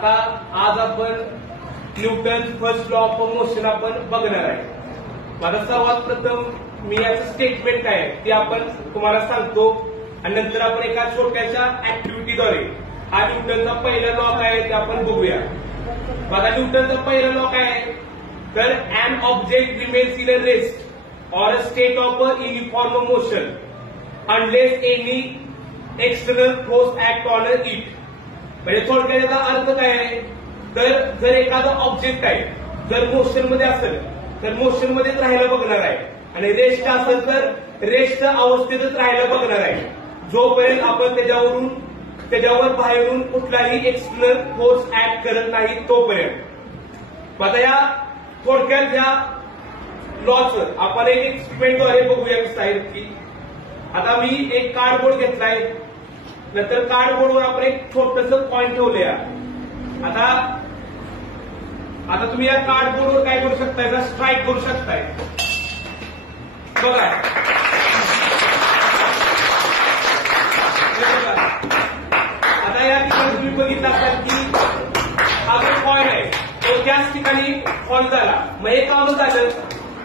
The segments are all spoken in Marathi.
आता आज आपण Newton first law of motion आपण बघणार आहे. माझा सर्वात प्रथम मी याचं स्टेटमेंट काय आहे ते आपण तुम्हाला सांगतो आणि नंतर आपण एका छोट्याशा ऍक्टिव्हिटीद्वारे हा न्यूटनचा पहिला लॉ काय आहे ते आपण बघूया. माझा न्यूटनचा पहिला लॉ काय आहे तर an object remains in a rest or a state of a uniform motion unless any external force act on it. म्हणजे थोडक्यात याचा अर्थ काय आहे तर जर एखादा ऑब्जेक्ट आहे जर मोशन मध्ये असेल तर मोशन मध्येच राहायला बघणार आहे आणि रेस्ट असेल तर रेस्ट अवस्थेतच राहायला बघणार आहे जोपर्यंत आपण त्याच्यावर बाहेरून कुठलाही एक्सटर्नल फोर्स ऍक्ट करत नाही तोपर्यंत. आता या थोडक्यात या लॉच आपण एक एक्सपेरिमेंटद्वारे बघूया कसं आहे की आता मी एक कार्डबोर्ड घेतलाय नंतर कार्डबोर्डवर आपण एक छोटस पॉइंट ठेवले. आता तुम्ही या कार्डबोर्डवर काय करू शकताय स्ट्राईक करू शकताय बघा. आता या ठिकाणी तुम्ही बघितलं असाल की हा जो कॉइन आहे तो त्याच ठिकाणी फॉल झाला. मग हे काम झालं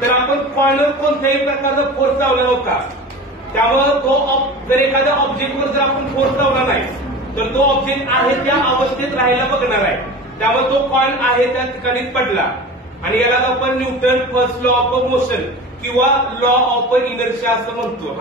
तर आपण कॉइनवर कोणत्याही प्रकारचा फोर्स लावला नव्हता त्यामुळे तो जर एखाद्या ऑब्जेक्टवर जर आपण फोर्स लावला नाही तर तो ऑब्जेक्ट आहे त्या अवस्थेत राहायला बघणार आहे त्यामुळे तो कॉइन आहे त्या ठिकाणीच पडला आणि याला आपण Newton first law of motion किंवा लॉ ऑफ इनर्शिया असं म्हणतो.